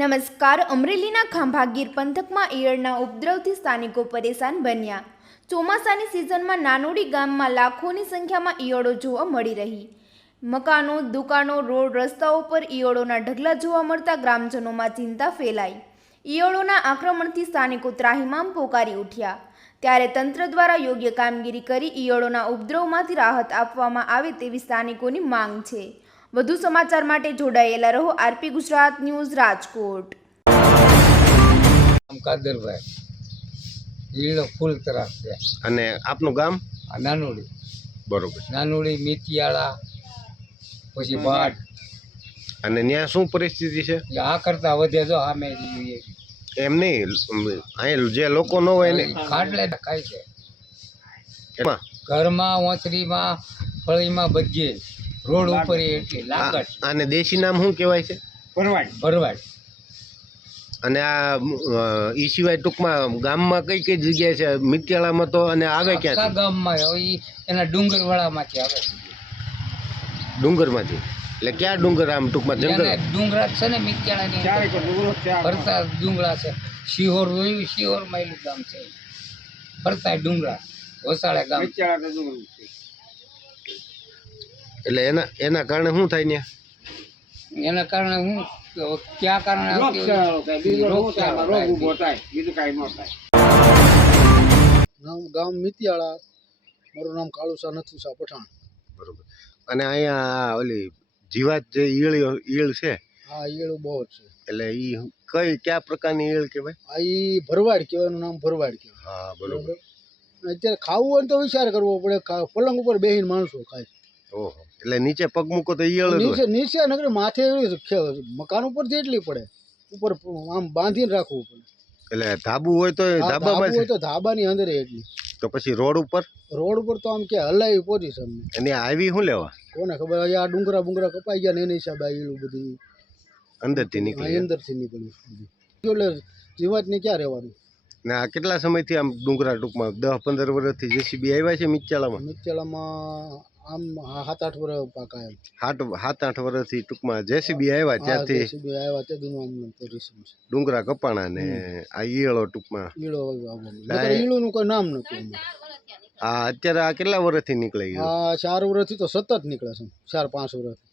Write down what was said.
નમસ્કાર. અમરેલીના ખાંભા ગીર પંથકમાં ઈયળના ઉપદ્રવથી સ્થાનિકો પરેશાન બન્યા. ચોમાસાની સિઝનમાં નાનોડી ગામમાં લાખોની સંખ્યામાં ઈયળો જોવા મળી રહી. મકાનો, દુકાનો, રોડ, રસ્તાઓ પર ઈયળોના ઢગલા જોવા મળતા ગ્રામજનોમાં ચિંતા ફેલાઈ. ઈયળોના આક્રમણથી સ્થાનિકો ત્રાહિમામ પોકારી ઉઠ્યા. ત્યારે તંત્ર દ્વારા યોગ્ય કામગીરી કરી ઈયળોના ઉપદ્રવમાંથી રાહત આપવામાં આવે તેવી સ્થાનિકોની માંગ છે. વધુ સમાચાર માટે જોડાયેલા રહો આરપી ગુજરાત ન્યૂઝ રાજકોટ. કાદરભાઈ ઈળો ફૂલ તરફ છે. અને આપનું ગામ? નાનોડી. બરોબર. નાનોડી, મિતિયાળા, પછી ભાટ. અને ત્યાં શું પરિસ્થિતિ છે? આ કરતા વધે જો સામે એમ નહીં, અહીં જે લોકો ન હોય ને ખાટલે ખાય છે. એમાં ઘરમાં, ઓસરીમાં, ફળીમાં, બધે રોડ ઉપર એટલી લાગત. આને દેશી નામ શું કહેવાય છે? ભરવાડ. અને આ ઈ સિવાય ટૂંકમાં ગામમાં કઈ કઈ જગ્યાએ છે? મિત્યાળામાં તો અને આવે આખા ક્યાં? ગામમાં એના ડુંગરવાળામાંથી આવે. ડુંગરમાંથી? એટલે ક્યાં ડુંગર? આમ ટૂંકમાં જંગલ ડુંગરા છે ને મિત્યાળાની ફરતા ડુંગરા છે. શિહોર જોયું? શિહોરમાં એલું ગામ છે. ફરતા ડુંગરા ઓસાળે ગામ. એટલે એના કારણે શું થાય ને? એના કારણે હું ક્યાં કારણે ગામ મિતિયાળા. મારું નામ કાળુસા નથુસા પઠાણ. બરોબર. અને અહીંયા ઓલી જીવાત જે ઈયળ છે? હા, ઈયળ બહુ જ છે. એટલે ઈ કયા પ્રકારની ઈયળ કહેવાય? આ ઈ ભરવાડ કહેવાય, એનું નામ ભરવાડ કહેવાય. હા, બરોબર. અત્યારે ખાવું હોય તો વિચાર કરવો પડે. પલંગ ઉપર બેહીને માણસો ખાય. ઓહો. એટલે નીચે પગ મૂકો તો ઈયળ નીચે નકરી માથે મકાન ઉપર જેટલી પડે, ઉપર આમ બાંધીને રાખવું પડે. એટલે ધાબુ હોય તો ધાબામાં હોય તો ધાબાની અંદર એટલી. તો પછી રોડ ઉપર તો આમ કે હલાવી પોઝિશન અને આવી શું લેવા? કોને ખબર. આ ડુંગરા કપાઈ ગયા ને એની હિસાબે આવેલું બધું અંદરથી નીકળી નીકળ્યું. એટલે જીવાતને ક્યાં રહેવાનું? ને આ કેટલા સમયથી આમ ડુંગરા ટૂંકમાં 10-15 વર્ષથી જેસીબી આવ્યા છે મિત્યાળામાં? આમ 7-8 વર્ષ પાકા એમ. 7-8 વર્ષથી ટૂંકમાં જેસીબી આવ્યા ત્યારથી ડુંગરા કપાણા ને આ ઈયળો ટૂંકમાં ઈયળોનું કોઈ નામ નથી. આ અત્યારે આ કેટલા વર્ષથી નીકળે? આ 4 વર્ષથી તો સતત નીકળે છે. 4-5 વર્ષથી.